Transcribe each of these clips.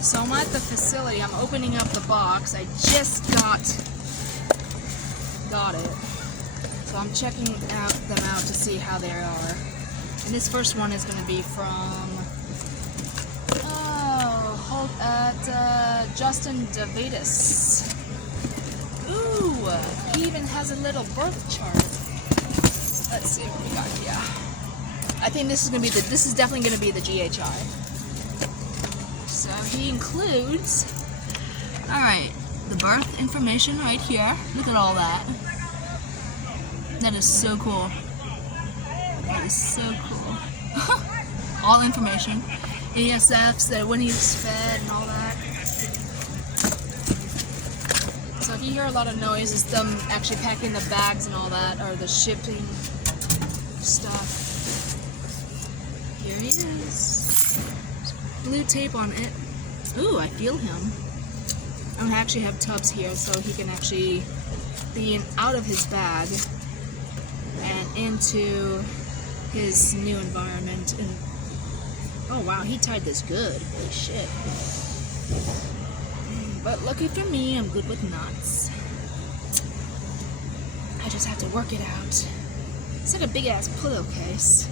So I'm at the facility. I'm opening up the box. I just got it. So I'm checking them out to see how they are. And this first one is going to be from Justin DeVitis. Ooh, he even has a little birth chart. Let's see what we got here. I think this is definitely going to be the GHI. So he includes, alright, the birth information right here. Look at all that. That is so cool. That is so cool. All information. ESFs, that when he's fed and all that. So if you hear a lot of noise, it's them actually packing the bags and all that, or the shipping stuff. Here he is. Blue tape on it. Ooh, I feel him. I'm gonna actually have tubs here so he can actually be out of his bag and into his new environment. And oh wow, he tied this good. Holy shit. But lucky for me, I'm good with knots. I just have to work it out. It's like a big ass pillowcase.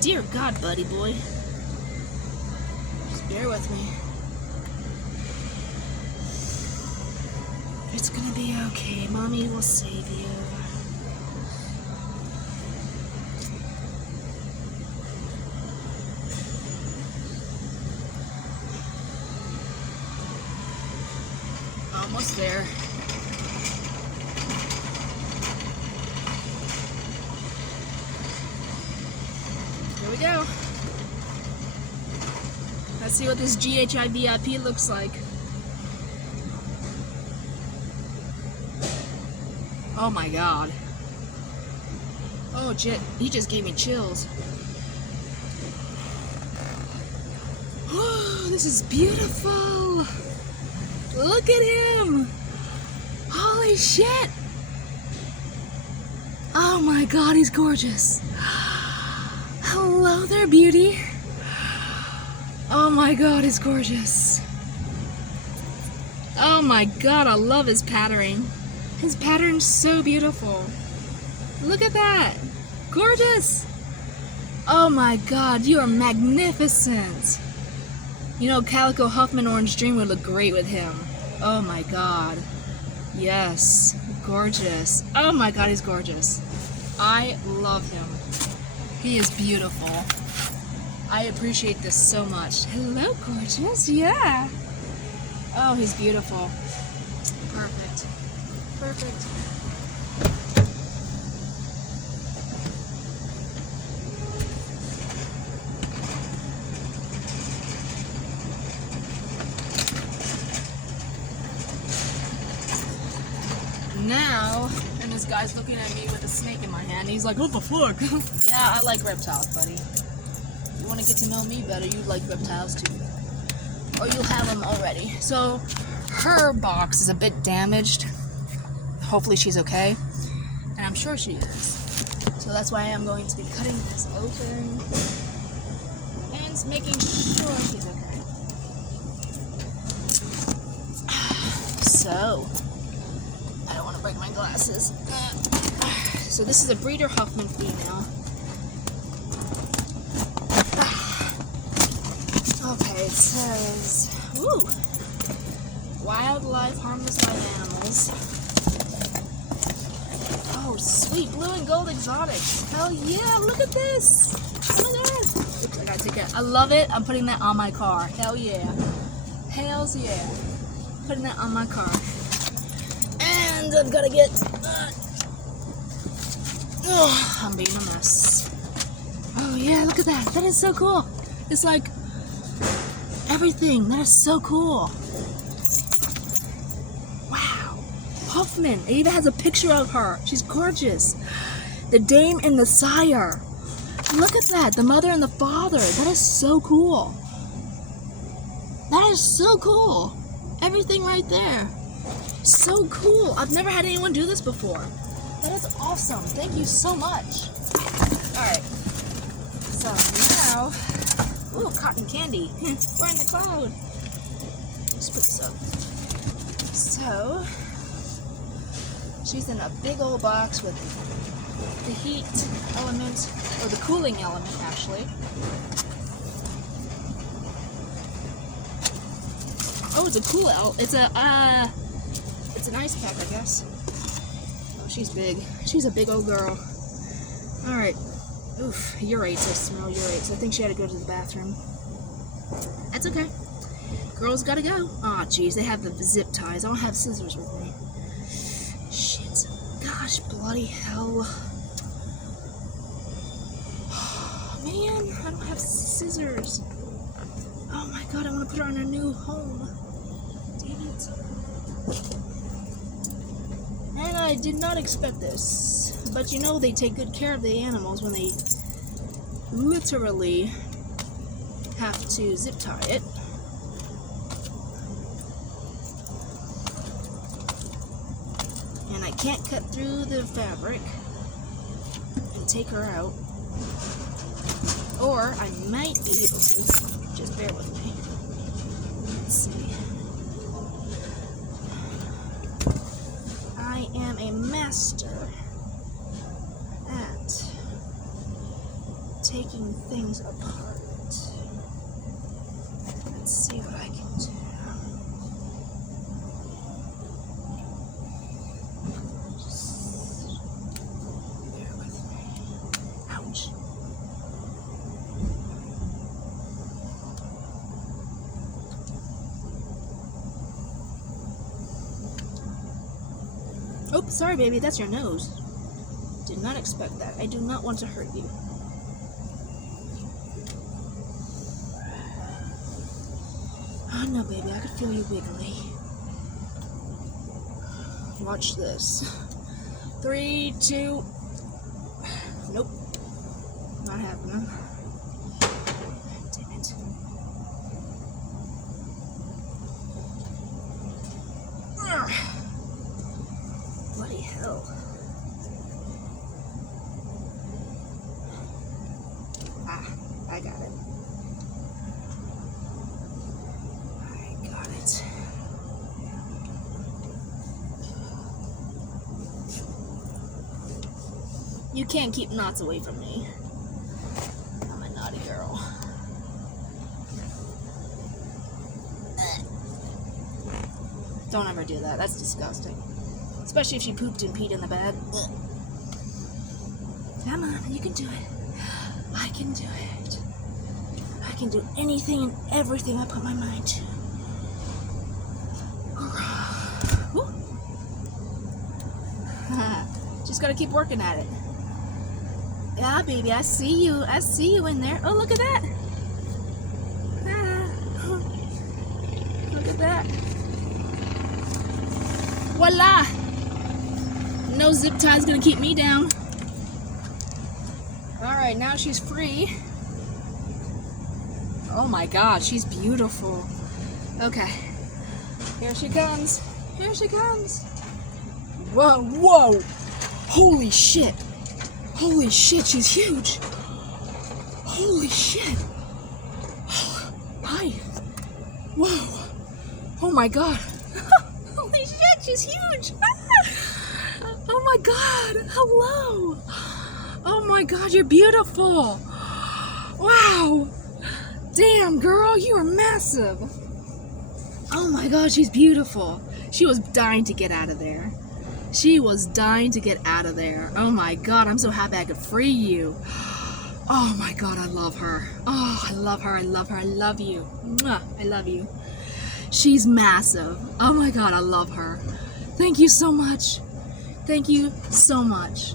Dear God, buddy boy. Just bear with me. It's gonna be okay. Mommy will save you. Almost there. Here we go. Let's see what this GHI VIP looks like. Oh my God. Oh, he just gave me chills. Oh, this is beautiful. Look at him. Holy shit. Oh my God, he's gorgeous. Hello there, beauty. Oh my God, he's gorgeous. Oh my God, I love his patterning. His pattern's so beautiful. Look at that. Gorgeous. Oh my God, you are magnificent. You know, Calico Huffman Orange Dream would look great with him. Oh my God. Yes. Gorgeous. Oh my God, he's gorgeous. I love him. He is beautiful. I appreciate this so much. Hello, gorgeous. Yeah. Oh, he's beautiful. Perfect. Perfect. Now, and this guy's looking at me with a snake in my hand. He's like, what the fuck? Yeah, I like reptiles, buddy. You want to get to know me better, you like reptiles too. Or you'll have them already. So, her box is a bit damaged. Hopefully she's okay. And I'm sure she is. So that's why I'm going to be cutting this open. And making sure she's okay. So, I don't want to break my glasses. So this is a breeder Huffman female. Okay, it says, woo, wildlife, harmless live animals. Oh, sweet, blue and gold exotics. Hell yeah, look at this. Look at this. Oops, I gotta take that. I love it. I'm putting that on my car. Hell yeah. Hells yeah. Putting that on my car. And I've gotta get, I'm being a mess. Oh yeah, look at that. That is so cool. It's like everything. That is so cool. Wow. Huffman. It even has a picture of her. She's gorgeous. The dame and the sire. Look at that. The mother and the father. That is so cool. That is so cool. Everything right there. So cool. I've never had anyone do this before. That is awesome. Thank you so much. Alright. So now, ooh, cotton candy. We're in the cloud. Let's put this up. So, she's in a big old box with the heat element, or the cooling element actually. Oh, it's a it's an ice pack, I guess. Oh, she's big. She's a big old girl. Alright. Oof, urates. I smell urates. I think she had to go to the bathroom. That's okay. Girls gotta go. Aw, jeez, they have the zip ties. I don't have scissors with me. Shit. Gosh, bloody hell. Man, I don't have scissors. Oh my god, I want to put her in her new home. Damn it. And I did not expect this. But you know they take good care of the animals when they literally have to zip tie it. And I can't cut through the fabric and take her out. Or I might be able to. Just bear with me. Let's see. I am a master at taking things apart. Let's see what I can do. Just bear with me. Ouch. Oh, sorry, baby, that's your nose. Did not expect that. I do not want to hurt you. Oh, no, baby, I could feel you wiggly. Watch this. 3, 2... Nope. Not happening. Damn it. Bloody hell. Ah, I got it. I got it. You can't keep knots away from me. I'm a naughty girl. Don't ever do that. That's disgusting. Especially if she pooped and peed in the bed. Come on, you can do it. I can do it. I can do anything and everything I put my mind to. Just gotta keep working at it. Yeah, baby, I see you. I see you in there. Oh, look at that. Look at that. Voila! No zip tie's gonna keep me down. Alright, now she's free. Oh my god, she's beautiful. Okay. Here she comes. Here she comes. Whoa, whoa! Holy shit! Holy shit, she's huge! Holy shit! Hi! Whoa! Oh my god! Holy shit, she's huge! Oh my god! Hello! Oh my god, you're beautiful! Wow! Damn, girl, you are massive! Oh my god, she's beautiful! She was dying to get out of there. She was dying to get out of there. Oh my god, I'm so happy I could free you. Oh my god, I love her. Oh, I love her, I love her, I love you. Mwah, I love you. She's massive. Oh my god, I love her. Thank you so much. Thank you so much.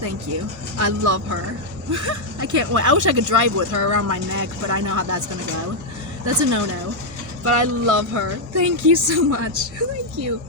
Thank you. I love her. I can't wait. I wish I could drive with her around my neck, but I know how that's gonna go. That's a no-no. But I love her. Thank you so much. Thank you.